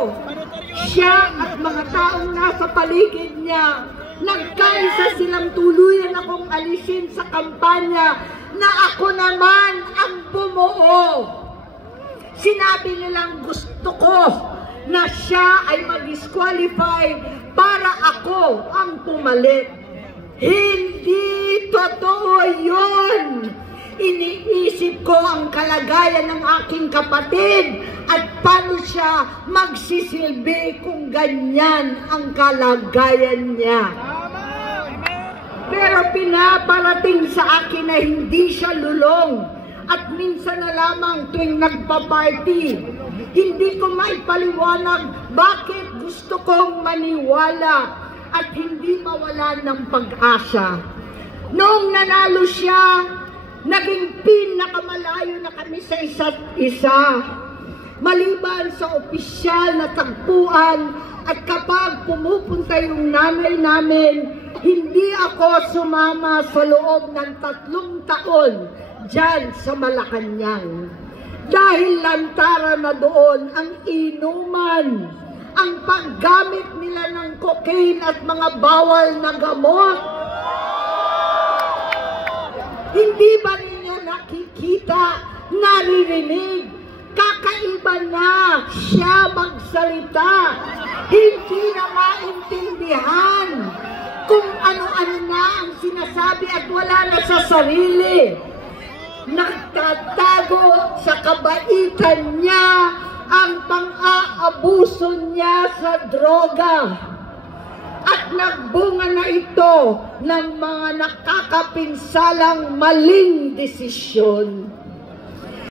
ako. Siya at mga taong nasa paligid niya, nagkaisa silang tuluyan akong alisin sa kampanya na ako naman ang bumuo. Sinabi nilang gusto ko na siya ay mag-disqualify para ako ang pumalit. Hindi totoo yun. Iniisip ko ang kalagayan ng aking kapatid at paano siya magsisilbi kung ganyan ang kalagayan niya. Pero pinaparating sa akin na hindi siya lulong at minsan na lamang tuwing nagpa-party. Hindi ko maipaliwanag bakit gusto kong maniwala at hindi mawala ng pag-asa. Noong nanalo siya, naging pinakamalayo na kami sa isa't isa. Maliban sa opisyal na tagpuan at kapag pumupunta yung nanay namin, hindi ako sumama sa loob ng 3 taon dyan sa Malacanang. Dahil lantara na doon ang inuman, ang paggamit nila ng cocaine at mga bawal na gamot. Hindi ba ninyo nakikita, naririnig? Kakaiba na siya magsalita. Hindi na maintindihan kung ano-ano na ang sinasabi at wala na sa sarili. Nagtatago sa kabaitan niya ang pang-aabuso niya sa droga. At nagbunga na ito ng mga nakakapinsalang maling desisyon.